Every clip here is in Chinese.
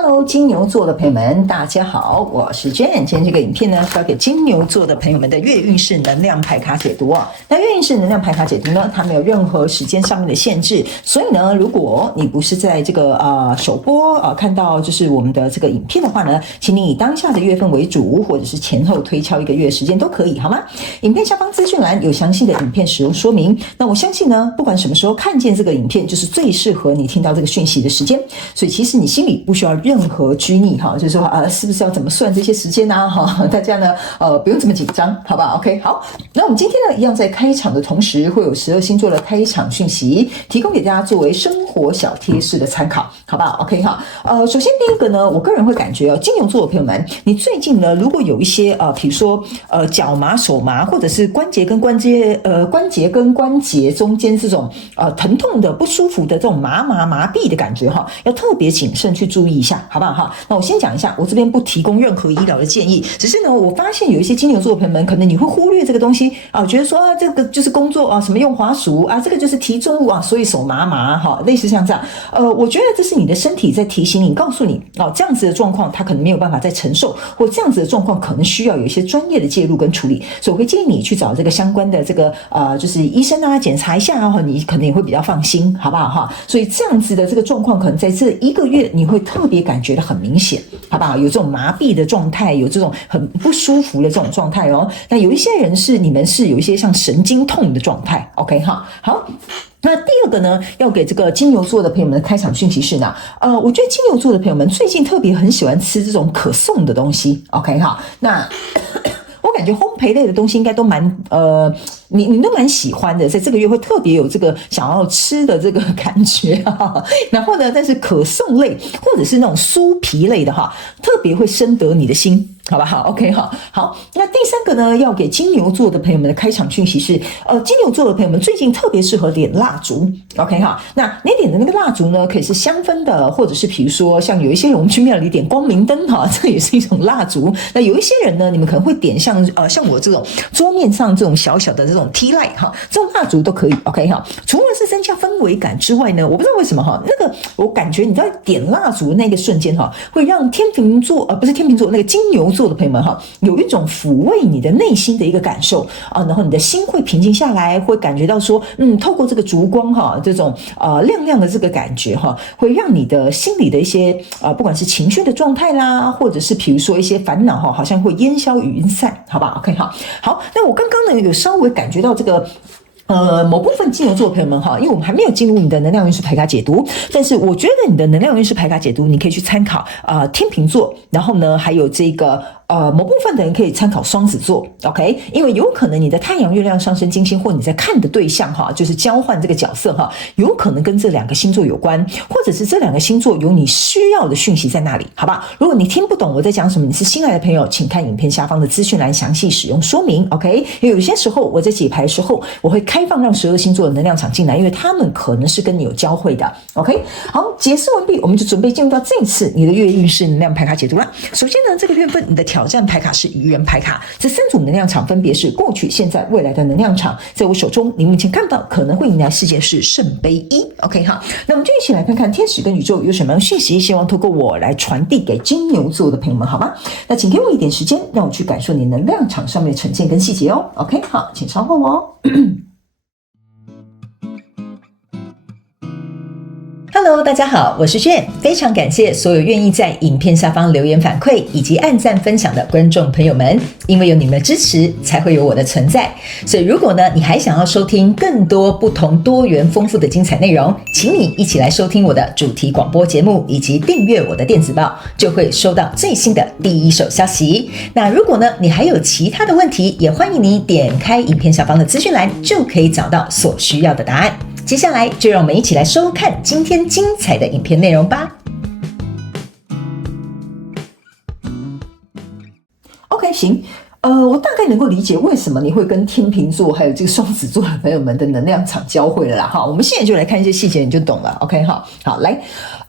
Hello， 金牛座的朋友们，大家好，我是 Jane。今天这个影片呢，是要给金牛座的朋友们的月运势能量牌卡解读啊。那月运势能量牌卡解读呢，它没有任何时间上面的限制，所以呢，如果你不是在这个首播看到就是我们的这个影片的话呢，请你以当下的月份为主，或者是前后推敲一个月时间都可以，好吗？影片下方资讯栏有详细的影片使用说明。那我相信呢，不管什么时候看见这个影片，就是最适合你听到这个讯息的时间。所以其实你心里不需要任何拘泥哈，就是说是不是要怎么算这些时间啊哈？大家呢不用这么紧张，好不好 ？OK， 好。那我们今天呢，一样在开场的同时，会有12星座的开场讯息提供给大家作为生活小贴士的参考，好不好 ？OK 哈。首先第一个呢，我个人会感觉金牛座的朋友们，你最近呢，如果有一些比如说脚麻、手麻，或者是关节跟关节中间这种疼痛的、不舒服的这种麻痹的感觉哈，要特别谨慎去注意一下，好不好哈？那我先讲一下，我这边不提供任何医疗的建议，只是呢，我发现有一些金牛座的朋友们，可能你会忽略这个东西觉得说这个就是工作什么用滑鼠这个就是提重物所以手麻哈，类似像这样，我觉得这是你的身体在提醒你，告诉你这样子的状况，它可能没有办法再承受，或这样子的状况可能需要有一些专业的介入跟处理，所以我会建议你去找这个相关的这个就是医生检查一下你可能也会比较放心，好不好哈？所以这样子的这个状况，可能在这1个月你会特别感觉得很明显，好不好？有这种麻痹的状态，有这种很不舒服的这种状态哦。那有一些人你们是有一些像神经痛的状态 ，OK 哈？好。那第二个呢，要给这个金牛座的朋友们的开场讯息是呢，我觉得金牛座的朋友们最近特别很喜欢吃这种可颂的东西 ，OK 哈？那我感觉烘焙类的东西应该都蛮你都蛮喜欢的，在这个月会特别有这个想要吃的这个感觉然后呢，但是可颂类或者是那种酥皮类的特别会深得你的心，好不好 ？OK 哈，好。那第三个呢，要给金牛座的朋友们的开场讯息是，金牛座的朋友们最近特别适合点蜡烛 ，OK 哈。那你点的那个蜡烛呢，可以是香氛的，或者是比如说像有一些人我们去庙里点光明灯这也是一种蜡烛。那有一些人呢，你们可能会点像我这种桌面上这种小小的这种 tea light 这种蜡烛都可以 OK 哈。除了是增加氛围感之外呢，我不知道为什么那个我感觉你在点蜡烛那个瞬间会让天秤座不是天秤座那个金牛座的朋友们有一种抚慰你的内心的一个感受然后你的心会平静下来，会感觉到说透过这个烛光这种亮亮的这个感觉会让你的心里的一些不管是情绪的状态啦，或者是比如说一些烦恼好像会烟消云散，好吧 OK 好。那我刚刚呢有稍微感觉到这个某部分金牛座的朋友们因为我们还没有进入你的能量运势牌卡解读，但是我觉得你的能量运势牌卡解读你可以去参考天秤座，然后呢还有这个某部分的人可以参考双子座 OK， 因为有可能你的太阳月亮上升金星或你在看的对象就是交换这个角色有可能跟这2个星座有关，或者是这2个星座有你需要的讯息在那里，好吧？如果你听不懂我在讲什么，你是新来的朋友，请看影片下方的资讯栏详细使用说明 OK。 因为有些时候我在解牌的时候我会开放让12星座的能量场进来，因为他们可能是跟你有交汇的 OK。 好，解释完毕，我们就准备进入到这次你的月运势能量牌卡解读了。首先呢，这个月份你的挑战牌卡是愚人牌卡，这3组能量场分别是过去、现在、未来的能量场，在我手中你目前看到可能会迎来世界是圣杯1 OK 哈。那我们就一起来看看天使跟宇宙有什么样的讯息，希望透过我来传递给金牛座的朋友们，好吗？那请给我一点时间，让我去感受你能量场上面的呈现跟细节哦 OK 好，请稍后哦Hello， 大家好，我是 Jane， 非常感谢所有愿意在影片下方留言反馈以及按赞分享的观众朋友们，因为有你们的支持，才会有我的存在。所以如果呢，你还想要收听更多不同多元丰富的精彩内容，请你一起来收听我的主题广播节目，以及订阅我的电子报，就会收到最新的第一手消息。那如果呢，你还有其他的问题，也欢迎你点开影片下方的资讯栏，就可以找到所需要的答案。接下来就让我们一起来收看今天精彩的影片内容吧。OK， 行。我大概能够理解为什么你会跟天秤座还有这个双子座的朋友们的能量场交汇了啦哈。我们现在就来看一些细节，你就懂了。OK 哈，好来。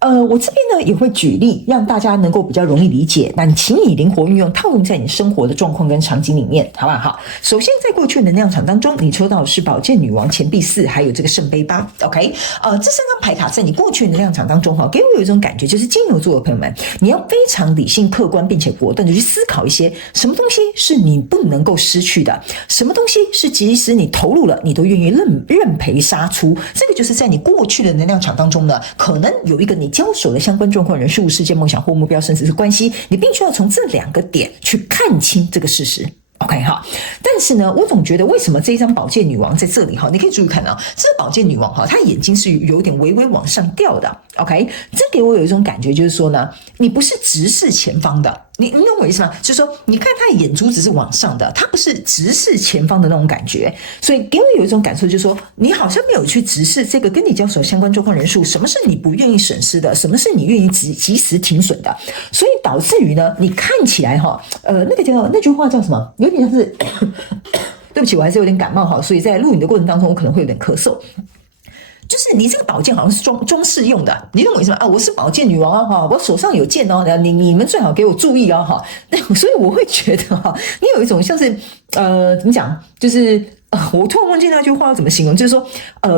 我这边呢也会举例，让大家能够比较容易理解。那你请你灵活运用，套用在你生活的状况跟场景里面，好不好？首先，在过去的能量场当中，你抽到的是宝剑女王、钱币4，还有这个圣杯8。OK，这3张牌卡在你过去的能量场当中，给我有一种感觉，就是金牛座的朋友们，你要非常理性、客观，并且果断的去思考一些什么东西是你不能够失去的，什么东西是即使你投入了，你都愿意认赔杀出。这个就是在你过去的能量场当中呢，可能有一个你交手的相关状况、人事物、事件、梦想或目标，甚至是关系，你必须要从这2个点去看清这个事实。OK 哈，但是呢，我总觉得为什么这一张宝剑女王在这里哈，你可以注意看啊，这个宝剑女王哈，她眼睛是有点微微往上吊的。OK， 这给我有一种感觉，就是说呢，你不是直视前方的，你懂我意思吗？就是说，你看她的眼珠子是往上的，她不是直视前方的那种感觉，所以给我有一种感受，就是说，你好像没有去直视这个跟你交手相关状况人数，什么是你不愿意审视的，什么是你愿意及时停损的，所以导致于呢，你看起来哈，那句话叫什么？有点像是，对不起，我还是有点感冒哈，所以在录影的过程当中，我可能会有点咳嗽。就是你这个宝剑好像是装饰用的，你懂我意思吗？啊，我是宝剑女王啊，哈，我手上有剑哦，你们最好给我注意哦，哈。所以我会觉得哈，你有一种像是怎么讲，就是我突然忘记那句话要怎么形容，就是说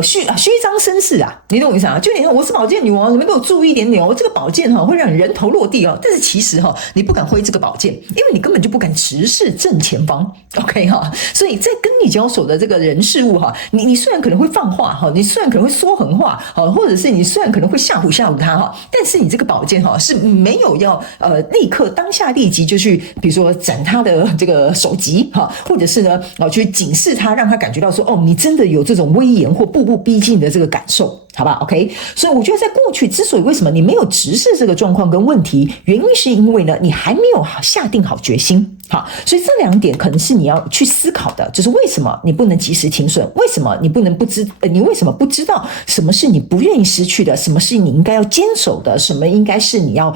虚张声势啊，你懂我意思啊？就你看我是宝剑女王，你们给我注意一点点哦，这个宝剑哈会让你人头落地哦，但是其实哈你不敢挥这个宝剑，因为你根本就不敢直视正前方 ，OK 哈，所以在跟你交手的这个人事物哈，你虽然可能会放话哈，你虽然可能会说狠话或者是你虽然可能会吓唬他哈，但是你这个宝剑哈是没有要立刻当下立即就去比如说斩他的这个首级哈，或者是呢去警示他，让他感觉到说你真的有这种威严或步步逼近的这个感受。好吧 ，OK， 所以我觉得在过去之所以为什么你没有直视这个状况跟问题，原因是因为呢你还没有下定好决心。好，所以这2点可能是你要去思考的，就是为什么你不能及时停损，为什么你不能你为什么不知道什么是你不愿意失去的，什么是你应该要坚守的，什么应该是你要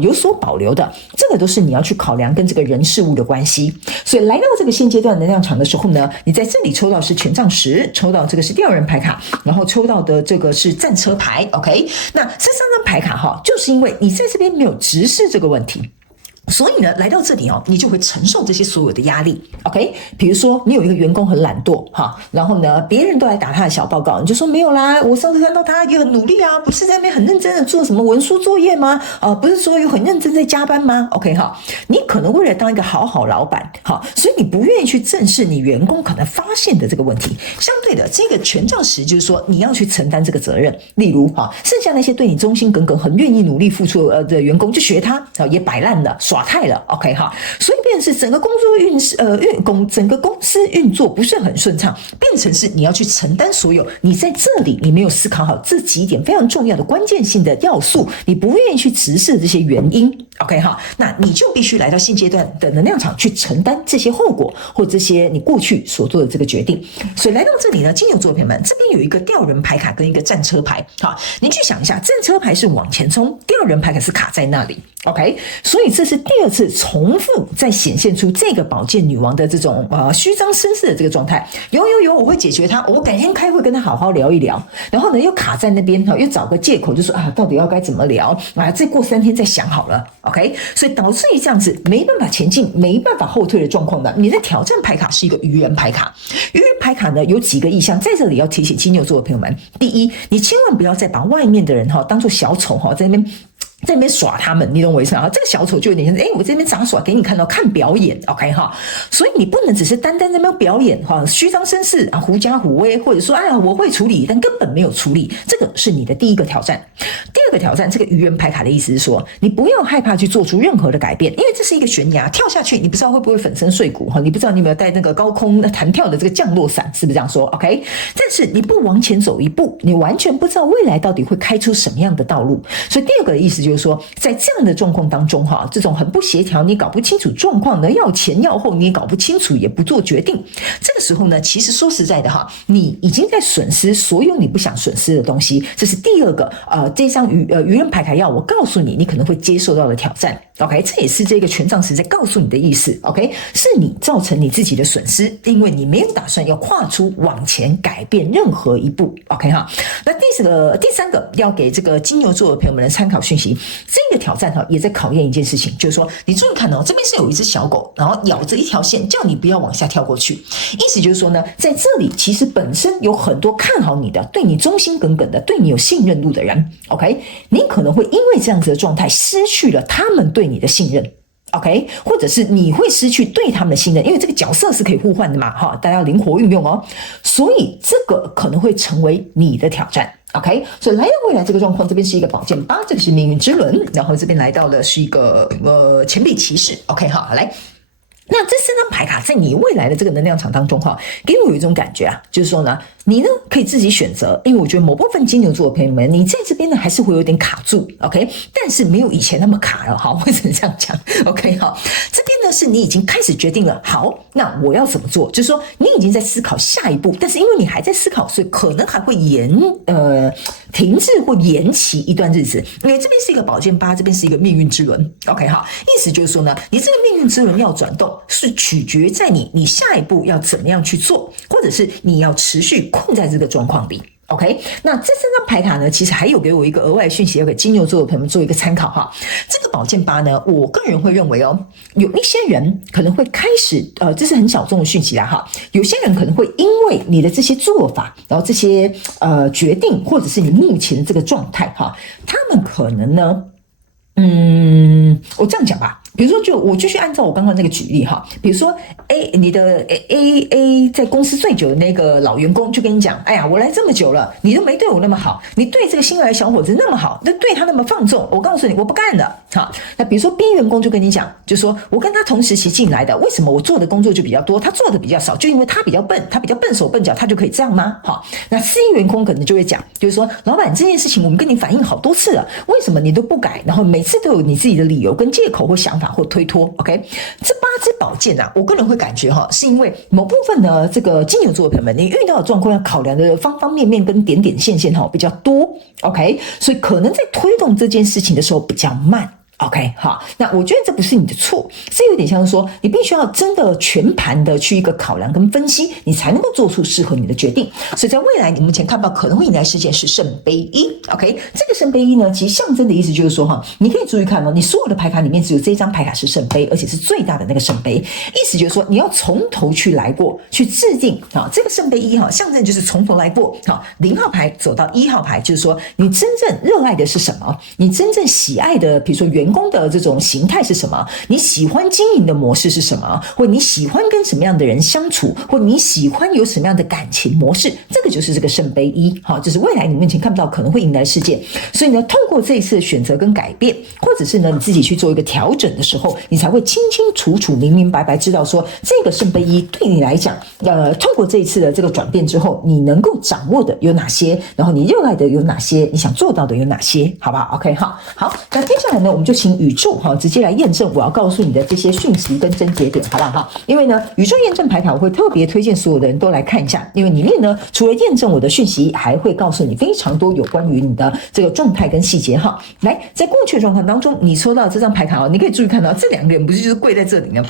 有所保留的，这个都是你要去考量跟这个人事物的关系。所以来到这个现阶段能量场的时候呢，你在这里抽到是权杖10，抽到这个是第2人牌卡，然后抽到的这个是战车牌 ，OK， 那这3张牌卡哈，就是因为你在这边没有直视这个问题。所以呢，来到这里你就会承受这些所有的压力 ，OK？ 比如说，你有一个员工很懒惰哈，然后呢，别人都来打他的小报告，你就说没有啦，我上次看到他也很努力啊，不是在那边很认真的做什么文书作业吗？不是说有很认真在加班吗 ？OK 哈，你可能为了当一个好老板，好，所以你不愿意去正视你员工可能发现的这个问题。相对的，这个权杖10就是说你要去承担这个责任。例如剩下那些对你忠心耿耿、很愿意努力付出的员工，就学他也摆烂了。耍态了 ，OK 哈，所以变成是整个整个公司运作不是很顺畅，变成是你要去承担所有你在这里你没有思考好这几点非常重要的关键性的要素，你不愿意去直视这些原因 ，OK 哈，那你就必须来到现阶段的能量场去承担这些后果或这些你过去所做的这个决定。所以来到这里呢，金牛座的朋友们，这边有一个吊人牌卡跟一个战车牌，好，你去想一下，战车牌是往前冲，吊人牌卡是卡在那里。OK， 所以这是第2次重复在显现出这个宝剑女王的这种虚张声势的这个状态。有，我会解决它，我改天开会跟他好好聊一聊。然后呢，又卡在那边又找个借口，就说到底要该怎么聊再过3天再想好了。OK， 所以导致于这样子没办法前进、没办法后退的状况呢。你的挑战牌卡是一个愚人牌卡，愚人牌卡呢有几个意象，在这里要提醒金牛座的朋友们：第一，你千万不要再把外面的人当做小丑在那边耍他们，你懂我意思啊？这个小丑就有点像我这边杂耍给你看到，看表演 ，OK 哈？所以你不能只是单单在那边表演虚张声势狐假虎威，或者说我会处理，但根本没有处理，这个是你的第一个挑战。第2个挑战，这个愚人牌卡的意思是说，你不要害怕去做出任何的改变，因为这是一个悬崖，跳下去你不知道会不会粉身碎骨你不知道你有没有带那个高空弹跳的这个降落伞，是不是这样说 ？OK？ 但是你不往前走一步，你完全不知道未来到底会开出什么样的道路。所以第2个的意思就是说，在这样的状况当中这种很不协调，你搞不清楚状况呢，要前要后你也搞不清楚，也不做决定，这个时候呢，其实说实在的你已经在损失所有你不想损失的东西。这是第2个这张愚人牌卡要我告诉你，你可能会接受到的挑战。OK， 这也是这个权杖十在告诉你的意思。OK， 是你造成你自己的损失，因为你没有打算要跨出往前改变任何一步。OK 哈，那第三个要给这个金牛座的朋友们的参考讯息，这个挑战也在考验一件事情，就是说你注意看这边是有一只小狗，然后咬着一条线，叫你不要往下跳过去。意思就是说呢，在这里其实本身有很多看好你的、对你忠心耿耿的、对你有信任度的人。OK， 你可能会因为这样子的状态失去了他们对你的信任。OK， 或者是你会失去对他们的信任，因为这个角色是可以互换的嘛，哈，大家要灵活运用哦。所以这个可能会成为你的挑战。OK， 所以来到未来这个状况，这边是一个宝剑八，这个是命运之轮，然后这边来到的是一个钱币骑士。OK， 好，来。那这四张牌卡在你未来的这个能量场当中给我有一种感觉就是说呢，你呢可以自己选择，因为我觉得某部分金牛座的朋友们，你在这边呢还是会有点卡住 ，OK， 但是没有以前那么卡了，好，为什么这样讲 ？OK， 好，这边呢是你已经开始决定了，好，那我要怎么做？就是说你已经在思考下一步，但是因为你还在思考，所以可能还会停滞或延期一段日子，因为这边是一个宝剑八，这边是一个命运之轮 ，OK， 好，意思就是说呢，你这个命运之轮要转动，是取决在你下一步要怎么样去做，或者是你要持续困在这个状况里。OK， 那这三张牌卡呢，其实还有给我一个额外讯息，要给金牛座的朋友们做一个参考这个宝剑八呢，我个人会认为有一些人可能会开始这是很小众的讯息啦有些人可能会因为你的这些做法，然后这些决定，或者是你目前的这个状态他们可能呢，我这样讲吧。比如说，我继续按照我刚刚那个举例比如说你的 A 在公司最久的那个老员工就跟你讲，哎呀，我来这么久了，你都没对我那么好，你对这个新来的小伙子那么好，对他那么放纵，我告诉你，我不干了。那比如说 B 员工就跟你讲，就说我跟他同时期进来的，为什么我做的工作就比较多，他做的比较少，就因为他比较笨，他比较笨手笨脚，他就可以这样吗？那 C 员工可能就会讲，就是说，老板，这件事情我们跟你反映好多次了，为什么你都不改？然后每次都有你自己的理由跟借口或想法或推脱。OK， 这八支宝剑我个人会感觉是因为某部分呢，这个金牛座的朋友们，你遇到的状况要考量的方方面面跟点点线线比较多。OK， 所以可能在推动这件事情的时候比较慢。OK， 好，那我觉得这不是你的错，这有点像是说，你必须要真的全盘的去一个考量跟分析，你才能够做出适合你的决定。所以在未来，你目前看到可能会迎来事件是圣杯一。OK， 这个圣杯一呢，其实象征的意思就是说你可以注意看你所有的牌卡里面只有这一张牌卡是圣杯，而且是最大的那个圣杯，意思就是说你要从头去来过，去制定这个圣杯一象征就是从头来过。0号牌走到1号牌，就是说你真正热爱的是什么，你真正喜爱的，比如说员工的这种形态是什么？你喜欢经营的模式是什么？或你喜欢跟什么样的人相处？或你喜欢有什么样的感情模式？这个就是这个圣杯一，就是未来你面前看不到可能会迎来的事件。所以呢，透过这一次的选择跟改变，或者是呢你自己去做一个调整的时候，你才会清清楚楚、明明白白知道说这个圣杯一对你来讲，透过这一次的这个转变之后，你能够掌握的有哪些？然后你热爱的有哪些？你想做到的有哪些？好不好 ？OK， 好，那接下来呢，我们就请宇宙直接来验证我要告诉你的这些讯息跟症结点，好不好？因为呢，宇宙验证牌卡我会特别推荐所有的人都来看一下，因为里面呢，除了验证我的讯息，还会告诉你非常多有关于你的这个状态跟细节来，在过去的状况当中，你抽到这张牌卡你可以注意看到这两个人不是就是跪在这里呢？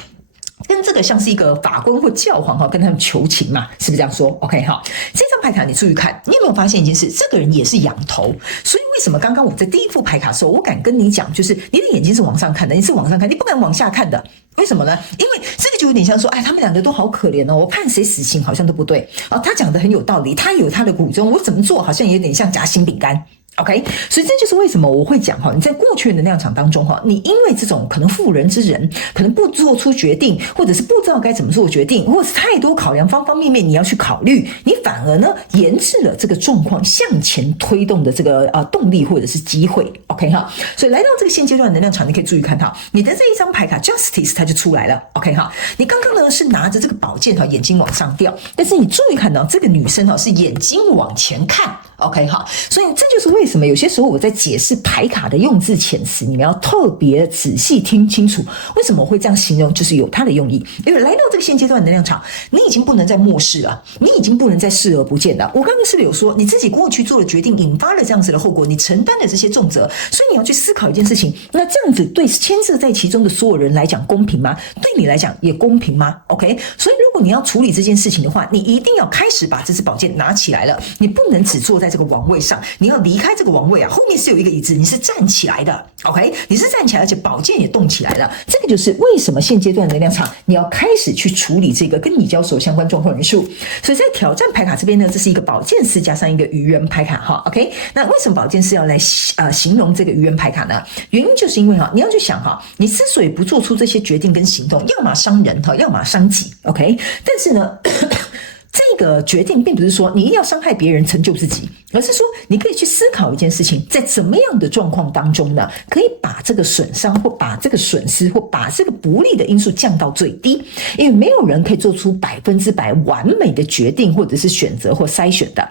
跟这个像是一个法官或教皇跟他们求情嘛，是不是这样说 ？OK 这张牌卡你注意看，你有没有发现一件事？这个人也是仰头，所以为什么刚刚我在第一副牌卡的时候，我敢跟你讲，就是你的眼睛是往上看的，你是往上看，你不敢往下看的。为什么呢？因为这个就有点像说，他们两个都好可怜哦，我判谁死刑好像都不对他讲的很有道理，他有他的苦衷，我怎么做好像有点像夹心饼干。OK， 所以这就是为什么我会讲你在过去的能量场当中你因为这种可能妇人之仁，可能不做出决定，或者是不知道该怎么做决定，或者是太多考量方方面面你要去考虑，你反而呢延迟了这个状况向前推动的这个动力或者是机会。OK 所以来到这个现阶段的能量场，你可以注意看你的这一张牌卡 Justice 它就出来了。OK 你刚刚呢是拿着这个宝剑眼睛往上吊，但是你注意看到这个女生是眼睛往前看。OK 所以这就是为为什么有些时候我在解释牌卡的用字遣词，你们要特别仔细听清楚，为什么我会这样形容，就是有它的用意。因为来到这个现阶段的能量场，你已经不能再漠视了，你已经不能再视而不见了。我刚刚是不是有说，你自己过去做的决定引发了这样子的后果，你承担了这些重责，所以你要去思考一件事情，那这样子对牵涉在其中的所有人来讲公平吗？对你来讲也公平吗？ OK， 所以如果你要处理这件事情的话，你一定要开始把这支宝剑拿起来了，你不能只坐在这个王位上，你要离开这个王位啊，后面是有一个椅子，你是站起来的 OK， 你是站起来，而且宝剑也动起来了。这个就是为什么现阶段的能量场你要开始去处理这个跟你交手相关状况人数。所以在挑战牌卡这边呢，这是一个宝剑四加上一个愚人牌卡哈 OK， 那为什么宝剑四要来形容这个愚人牌卡呢？原因就是因为你要去想你之所以不做出这些决定跟行动，要么伤人要么伤己 OK， 但是呢这个决定并不是说你一定要伤害别人成就自己，而是说你可以去思考一件事情，在怎么样的状况当中呢，可以把这个损伤或把这个损失或把这个不利的因素降到最低。因为没有人可以做出100%完美的决定或者是选择或筛选的，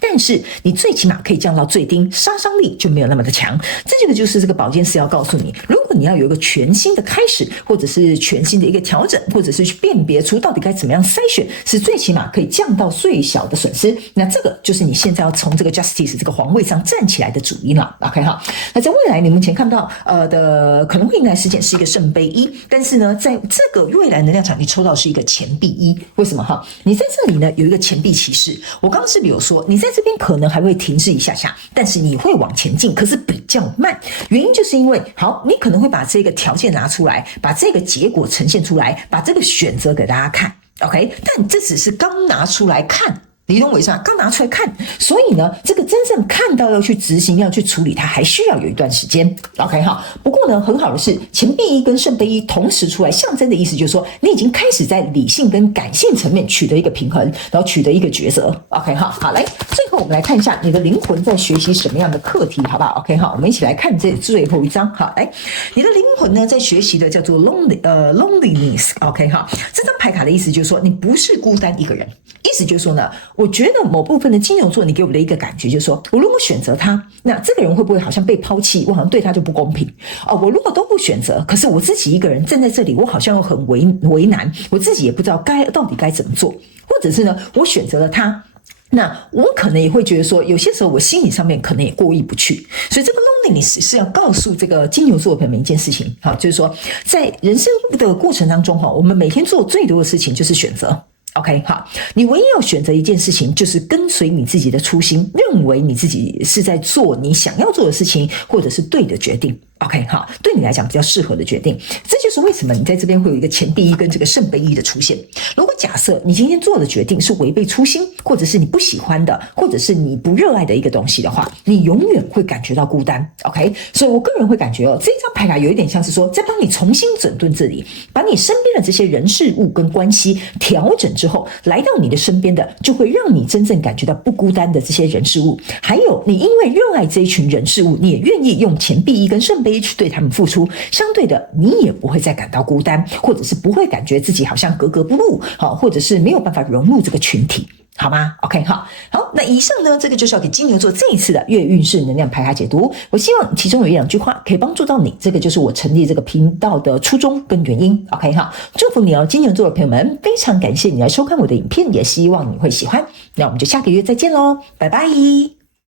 但是你最起码可以降到最低，杀伤力就没有那么的强。这个就是这个宝剑四要告诉你，如果你要有一个全新的开始，或者是全新的一个调整，或者是去辨别出到底该怎么样筛选，是最起码可以降到最小的损失。那这个就是你现在要从这个 Justice 这个皇位上站起来的主因了。OK 哈，那在未来你目前看到的可能会迎来事件是一个圣杯1，但是呢，在这个未来能量场你抽到是一个钱币1，为什么哈？你在这里呢有一个钱币骑士，我刚刚是不是有说你在这边可能还会停滞一下下，但是你会往前进，可是比较慢。原因就是因为好，你可能会把这个条件拿出来，把这个结果呈现出来，把这个选择给大家看 OK， 但这只是刚拿出来看，你懂我意思吗？刚拿出来看，所以呢，这个真正看到要去执行、要去处理它，还需要有一段时间。OK 哈。不过呢，很好的是，钱币1跟圣杯1同时出来，象征的意思就是说，你已经开始在理性跟感性层面取得一个平衡，然后取得一个抉择。OK 哈。好，来，最后我们来看一下你的灵魂在学习什么样的课题，好不好 ？OK 哈，我们一起来看这最后一张。好，来，你的灵魂呢在学习的叫做 loneliness。OK 哈，这张牌卡的意思就是说，你不是孤单一个人，意思就是说呢。我觉得某部分的金牛座，你给我的一个感觉就是说，我如果选择他，那这个人会不会好像被抛弃？我好像对他就不公平我如果都不选择，可是我自己一个人站在这里，我好像又很为难，我自己也不知道到底该怎么做，或者是呢，我选择了他。那我可能也会觉得说，有些时候我心理上面可能也过意不去，所以这个 loneliness 是要告诉这个金牛座的朋友们一件事情，好，就是说在人生的过程当中我们每天做最多的事情就是选择。OK 好，你唯一要选择一件事情，就是跟随你自己的初心，认为你自己是在做你想要做的事情，或者是对的决定。OK 好，对你来讲比较适合的决定，这就是为什么你在这边会有一个钱币1跟这个圣杯1的出现。如果假设你今天做的决定是违背初心，或者是你不喜欢的，或者是你不热爱的一个东西的话，你永远会感觉到孤单。OK， 所以我个人会感觉这张牌卡有一点像是说，在帮你重新整顿这里，把你身边的这些人事物跟关系调整之后，来到你的身边的，就会让你真正感觉到不孤单的这些人事物。还有你因为热爱这一群人事物，你也愿意用钱币1跟圣杯1去对他们付出，相对的你也不会再感到孤单，或者是不会感觉自己好像格格不入，或者是没有办法融入这个群体，好吗 ？OK 好，那以上呢，这个就是要给金牛座这一次的月运势能量牌卡解读。我希望其中有1-2句话可以帮助到你，这个就是我成立这个频道的初衷跟原因。OK 好，祝福你金牛座的朋友们，非常感谢你来收看我的影片，也希望你会喜欢。那我们就下个月再见喽，拜拜。